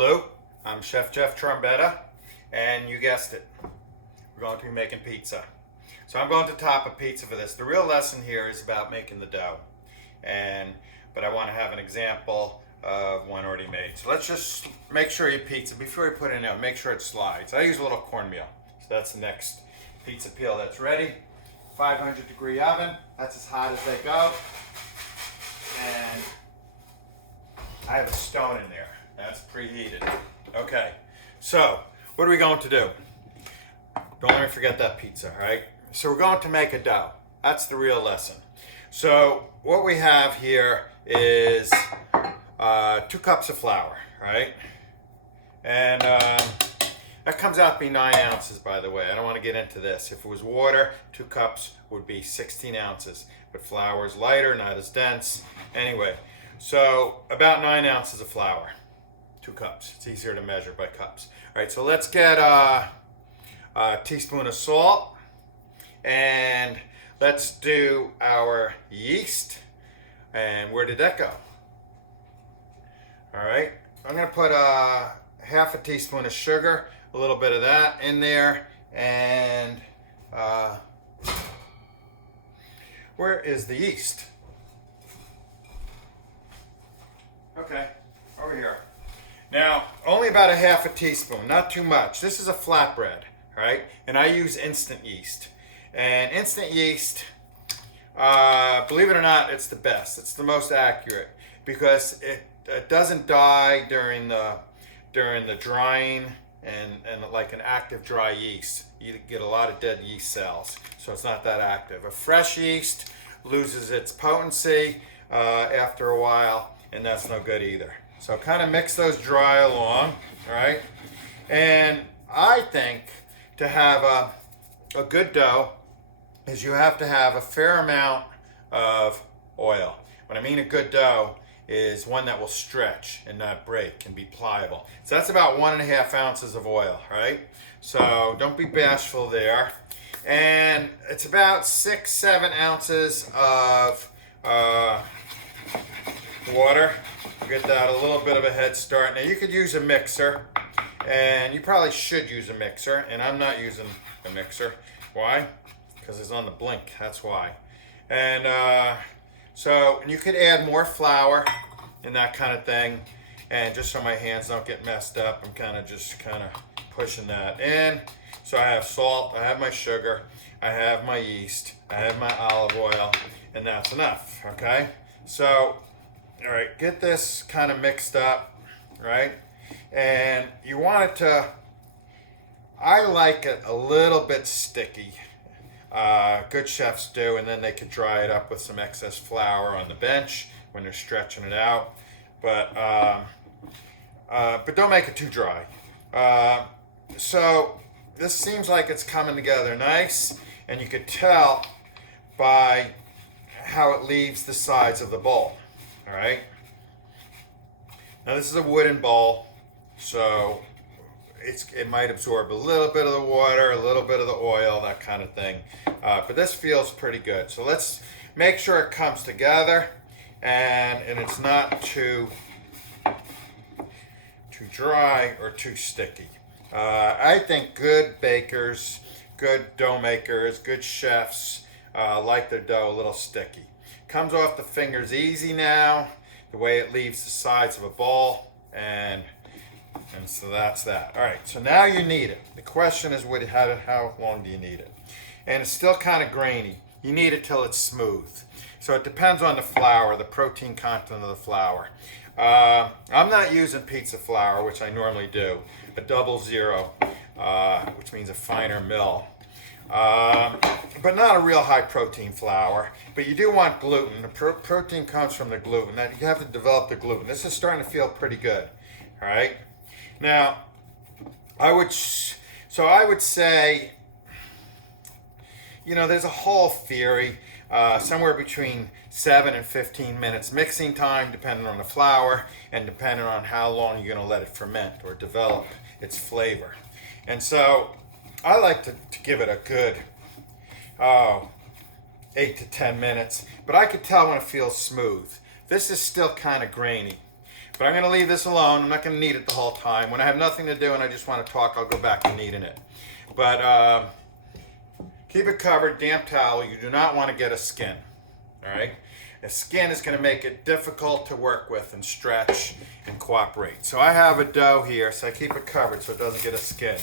Hello, I'm Chef Jeff Trombetta, and you guessed it, we're going to be making pizza. So I'm going to top a pizza for this. The real lesson here is about making the dough, but I want to have an example of one already made. So let's just make sure your pizza, before you put it in there, make sure it slides. I use a little cornmeal. So that's the next pizza peel that's ready. 500-degree oven, that's as hot as they go. And I have a stone in there. That's preheated. Okay, so what are we going to do? Don't let me forget that pizza, right? So we're going to make a dough. That's the real lesson. So what we have here is 2 cups of flour, right? And that comes out to be 9 ounces, by the way. I don't want to get into this. If it was water, 2 cups would be 16 ounces. But flour is lighter, not as dense. Anyway, so about 9 ounces of flour. 2 cups. It's easier to measure by cups. All right, so let's get a teaspoon of salt, and let's do our yeast. And where did that go? All right, I'm gonna put half a teaspoon of sugar, a little bit of that in there, and where is the yeast? Okay, over here. Now, only about a half a teaspoon, not too much. This is a flatbread, right? And I use instant yeast. And instant yeast, believe it or not, it's the best. It's the most accurate because it doesn't die during the drying and like an active dry yeast. You get a lot of dead yeast cells, so it's not that active. A fresh yeast loses its potency after a while, and that's no good either. So kind of mix those dry along, right? And I think to have a good dough is you have to have a fair amount of oil. When I mean a good dough is one that will stretch and not break and be pliable. So that's about 1.5 ounces of oil, right? So don't be bashful there. And it's about 6-7 ounces of water. Get that a little bit of a head start. Now you could use a mixer, and you probably should use a mixer, and I'm not using a mixer. Why? Because it's on the blink, that's why. And so you could add more flour and that kind of thing, and just so my hands don't get messed up, I'm kind of pushing that in. So I have salt, I have my sugar, I have my yeast, I have my olive oil, and that's enough, okay? So all right, get this kind of mixed up, right? And you want it to, I like it a little bit sticky. Good chefs do, and then they can dry it up with some excess flour on the bench when they're stretching it out. But don't make it too dry. So this seems like it's coming together nice, and you could tell by how it leaves the sides of the bowl. All right. Now this is a wooden bowl, so it might absorb a little bit of the water, a little bit of the oil, that kind of thing. But this feels pretty good. So let's make sure it comes together, and it's not too dry or too sticky. I think good bakers, good dough makers, good chefs like their dough a little sticky. Comes off the fingers easy now, the way it leaves the sides of a bowl, and so that's that. All right, so now you knead it. The question is, how long do you knead it? And it's still kind of grainy. You knead it till it's smooth. So it depends on the flour, the protein content of the flour. I'm not using pizza flour, which I normally do, a 00, which means a finer mill. But not a real high protein flour. But you do want gluten. The protein comes from the gluten. Now you have to develop the gluten. This is starting to feel pretty good. All right. Now, I would say, there's a whole theory, somewhere between 7 and 15 minutes mixing time, depending on the flour and depending on how long you're going to let it ferment or develop its flavor. And so I like to give it a good 8 to 10 minutes, but I could tell when it feels smooth. This is still kind of grainy, But I'm going to leave this alone. I'm not going to knead it the whole time. When I have nothing to do and I just want to talk, I'll go back to kneading it. But keep it covered, damp towel. You do not want to get a skin. All right? A skin is going to make it difficult to work with and stretch and cooperate. So I have a dough here, so I keep it covered so it doesn't get a skin.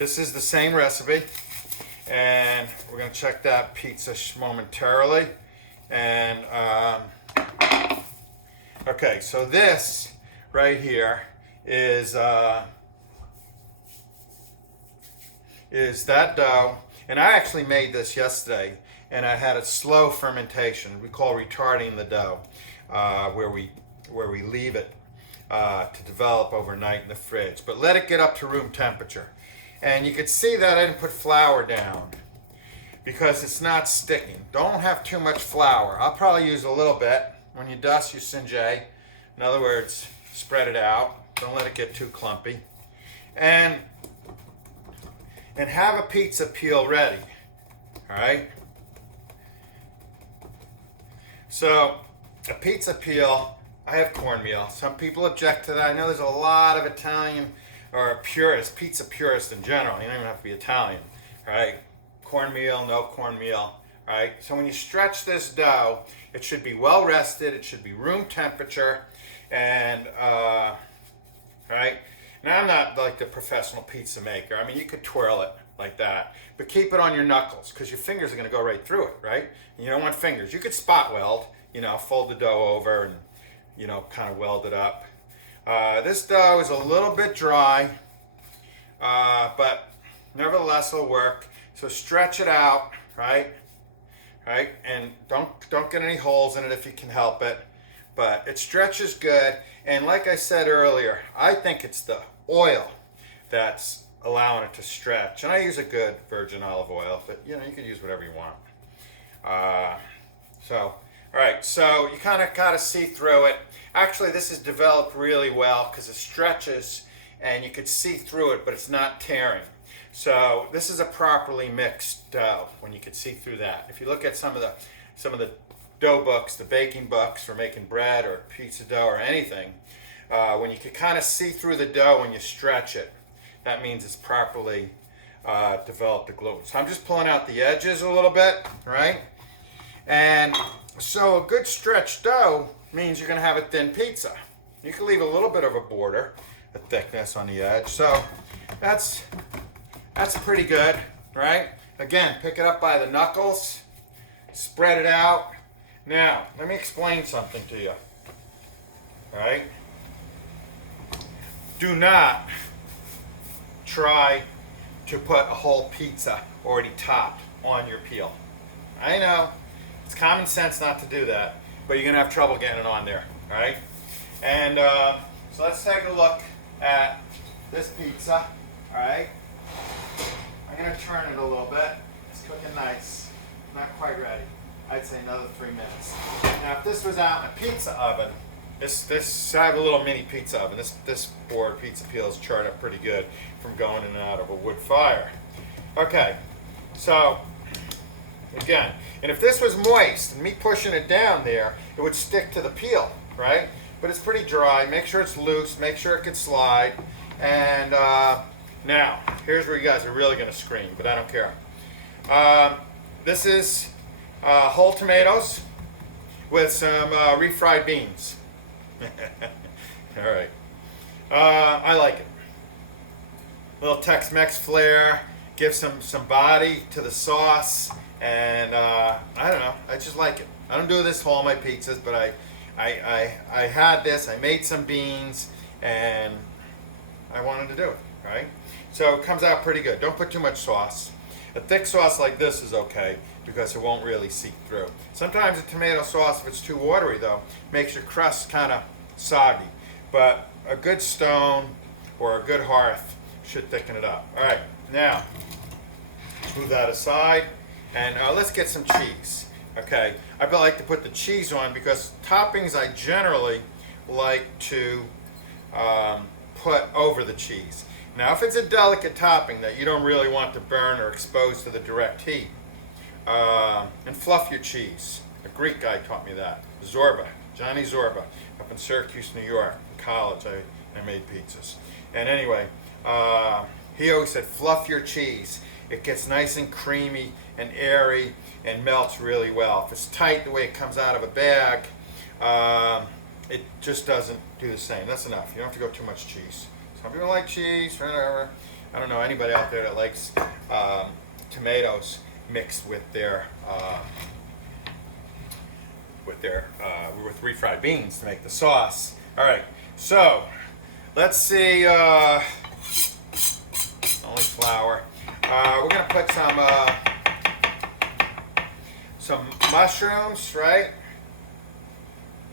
This is the same recipe, and we're going to check that pizza momentarily. And okay, so this right here is that dough, and I actually made this yesterday, and I had a slow fermentation. We call retarding the dough, where we leave it to develop overnight in the fridge, but let it get up to room temperature. And you can see that I didn't put flour down because it's not sticking. Don't have too much flour. I'll probably use a little bit. When you dust, you singe. In other words, spread it out. Don't let it get too clumpy. And have a pizza peel ready. All right? So, a pizza peel, I have cornmeal. Some people object to that. I know there's a lot of Italian or purists, pizza purists in general. You don't even have to be Italian, right? Cornmeal, no cornmeal, right? So when you stretch this dough, it should be well rested. It should be room temperature, and right. Now I'm not like the professional pizza maker. I mean, you could twirl it like that, but keep it on your knuckles because your fingers are going to go right through it, right? And you don't want fingers. You could spot weld, fold the dough over and kind of weld it up. This dough is a little bit dry, but nevertheless it'll work. So stretch it out, right? And don't get any holes in it if you can help it. But it stretches good, and like I said earlier, I think it's the oil that's allowing it to stretch. And I use a good virgin olive oil, but you can use whatever you want. All right, so you kind of got to see through it. Actually, this is developed really well because it stretches and you could see through it, but it's not tearing. So this is a properly mixed dough when you could see through that. If you look at some of the dough books, the baking books for making bread or pizza dough or anything, when you can kind of see through the dough when you stretch it, that means it's properly developed the gluten. So I'm just pulling out the edges a little bit, right? And so a good stretched dough means you're going to have a thin pizza. You can leave a little bit of a border, a thickness on the edge. So that's pretty good, right? Again, pick it up by the knuckles, spread it out. Now, let me explain something to you, all right? Do not try to put a whole pizza already topped on your peel. I know, it's common sense not to do that, but you're gonna have trouble getting it on there, all right? And so let's take a look at this pizza, all right? I'm gonna turn it a little bit. It's cooking nice, not quite ready. I'd say another 3 minutes. Now, if this was out in a pizza oven, I have a little mini pizza oven. This board pizza peel is charred up pretty good from going in and out of a wood fire. Okay, so again, and if this was moist and me pushing it down there, it would stick to the peel, right? But it's pretty dry. Make sure it's loose. Make sure it can slide. And now, here's where you guys are really going to scream, but I don't care. This is whole tomatoes with some refried beans. All right. I like it. Little Tex-Mex flair, give some body to the sauce, and I don't know. I just like it. I don't do this for all my pizzas, but I had this. I made some beans, and I wanted to do it. Right? So it comes out pretty good. Don't put too much sauce. A thick sauce like this is okay because it won't really seep through. Sometimes a tomato sauce, if it's too watery though, makes your crust kind of soggy. But a good stone or a good hearth should thicken it up. All right, now move that aside, and let's get some cheese. Okay, I like to put the cheese on because toppings I generally like to put over the cheese. Now, if it's a delicate topping that you don't really want to burn or expose to the direct heat, and fluff your cheese. A Greek guy taught me that. Zorba Johnny Zorba up in Syracuse, New York. In college, I made pizzas. And anyway, he always said, fluff your cheese. It gets nice and creamy and airy and melts really well. If it's tight the way it comes out of a bag, it just doesn't do the same. That's enough. You don't have to go too much cheese. Some people like cheese, whatever. I don't know anybody out there that likes tomatoes mixed with their with refried beans to make the sauce. All right, so let's see. Only flour. We're gonna put some mushrooms, right,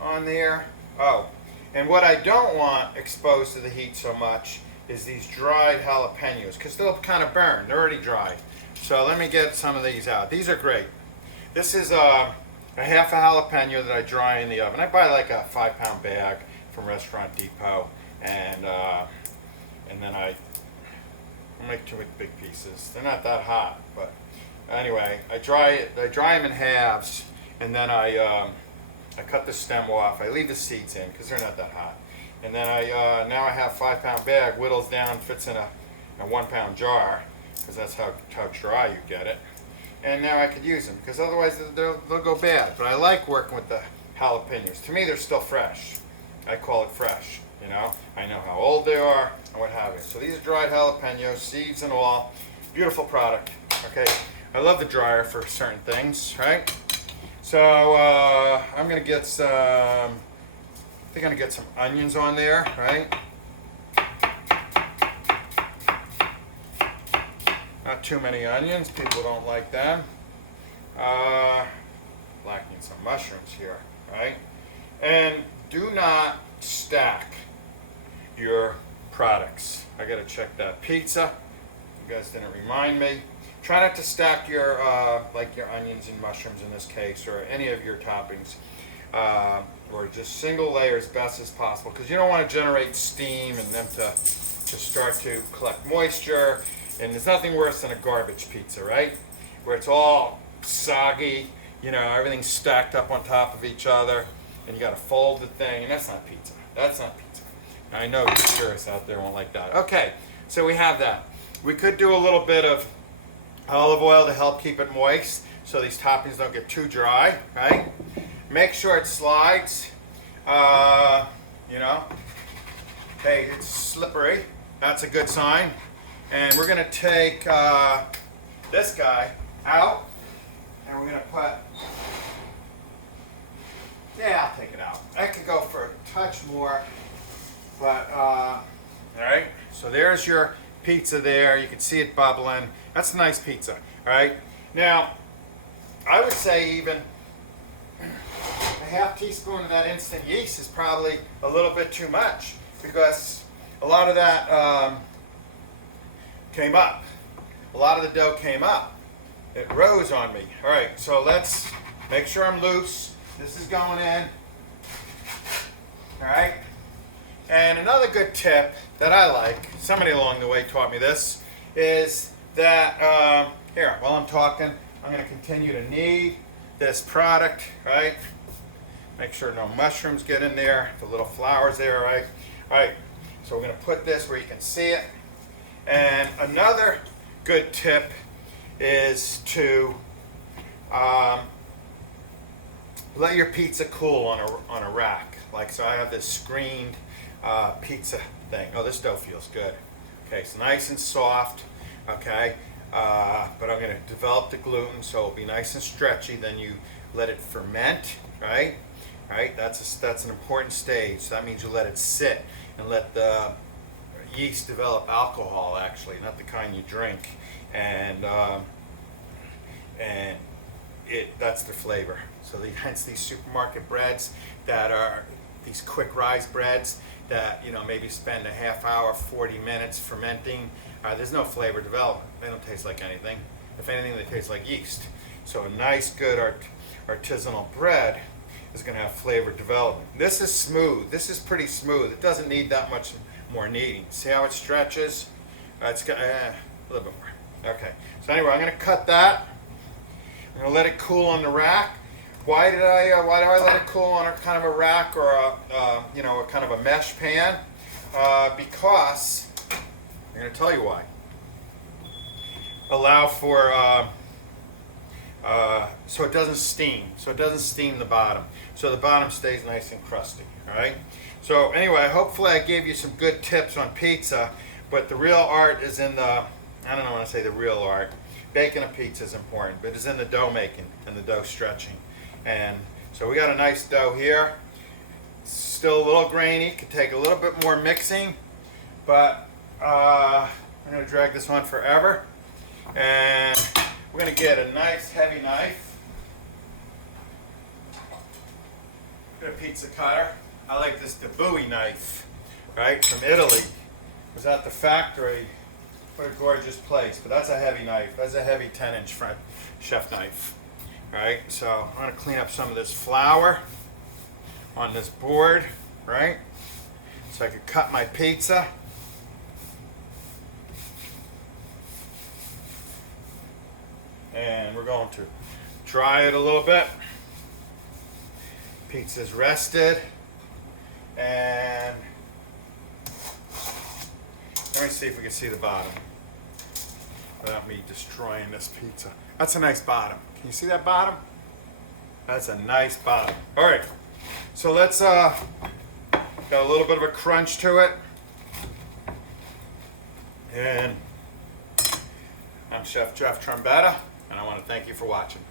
on there. Oh, and what I don't want exposed to the heat so much is these dried jalapenos, because they'll kind of burn. They're already dried. So let me get some of these out. These are great. This is a half a jalapeno that I dry in the oven. I buy like a 5-pound bag from Restaurant Depot, and then I make 2 big pieces. They're not that hot, but anyway, I dry them in halves, and then I cut the stem off. I leave the seeds in because they're not that hot. And then now I have 5-pound bag, whittles down, fits in a 1-pound jar, because that's how dry you get it. And now I could use them, because otherwise they'll go bad. But I like working with the jalapenos. To me, they're still fresh. I call it fresh, you know. I know how old they are and what have you. So these are dried jalapenos, seeds and all. Beautiful product, okay. I love the dryer for certain things, right? So I'm gonna get some, I think I'm gonna get some onions on there, right? Not too many onions, people don't like them. Lacking some mushrooms here, right? And do not stack your products. I gotta check that pizza. You guys didn't remind me. Try not to stack your, like your onions and mushrooms in this case, or any of your toppings, or just single layer as best as possible, because you don't want to generate steam and them to start to collect moisture. And there's nothing worse than a garbage pizza, right? Where it's all soggy, you know, everything's stacked up on top of each other, and you got to fold the thing, and that's not pizza. That's not pizza. Now, I know you purists out there won't like that. Okay, so we have that. We could do a little bit of olive oil to help keep it moist, so these toppings don't get too dry, right? Make sure it slides, you know. Hey, it's slippery. That's a good sign. And we're gonna take this guy out, and we're gonna put, yeah, I'll take it out. I could go for a touch more, but, all right. So there's your pizza there. You can see it bubbling. That's a nice pizza, all right? Now, I would say even a half teaspoon of that instant yeast is probably a little bit too much, because a lot of that came up. A lot of the dough came up. It rose on me. All right, so let's make sure I'm loose. This is going in. All right. And another good tip that I like, somebody along the way taught me this, is that, here, while I'm talking, I'm going to continue to knead this product, right? Make sure no mushrooms get in there, the little flour's there, right? All right, so we're going to put this where you can see it. And another good tip is to let your pizza cool on a rack. Like, so I have this screened pizza thing. Oh, this dough feels good. Okay, it's nice and soft, okay? But I'm gonna develop the gluten so it'll be nice and stretchy. Then you let it ferment, right? Right, that's an important stage. So that means you let it sit and let the yeast develop alcohol, actually, not the kind you drink, and that's the flavor. So hence these supermarket breads that are these quick rise breads that, you know, maybe spend a half hour, 40 minutes fermenting. There's no flavor development. They don't taste like anything. If anything, they taste like yeast. So a nice, good artisanal bread is going to have flavor development. This is smooth. This is pretty smooth. It doesn't need that much more kneading. See how it stretches? It's got a little bit more. Okay. So anyway, I'm going to cut that. I'm going to let it cool on the rack. why do I let it cool on a kind of a rack or a a kind of a mesh pan? Because I'm going to tell you why. Allow for so it doesn't steam. So it doesn't steam the bottom. So the bottom stays nice and crusty. All right. So anyway, hopefully I gave you some good tips on pizza. But the real art is in the, I don't know when I say the real art. Baking a pizza is important, but it's in the dough making and the dough stretching. And so we got a nice dough here. It's still a little grainy. Could take a little bit more mixing, but I'm going to drag this on forever. And we're going to get a nice heavy knife. Get a pizza cutter. I like this the Bowie knife, right, from Italy. It was at the factory. What a gorgeous place. But that's a heavy knife. That's a heavy 10-inch front chef knife. Right? So I'm going to clean up some of this flour on this board, right? So I could cut my pizza. And we're going to dry it a little bit. Pizza's rested. And let me see if we can see the bottom without me destroying this pizza. That's a nice bottom. Can you see that bottom? That's a nice bottom. All right, so let's got a little bit of a crunch to it. And I'm Chef Jeff Trombetta, and I want to thank you for watching.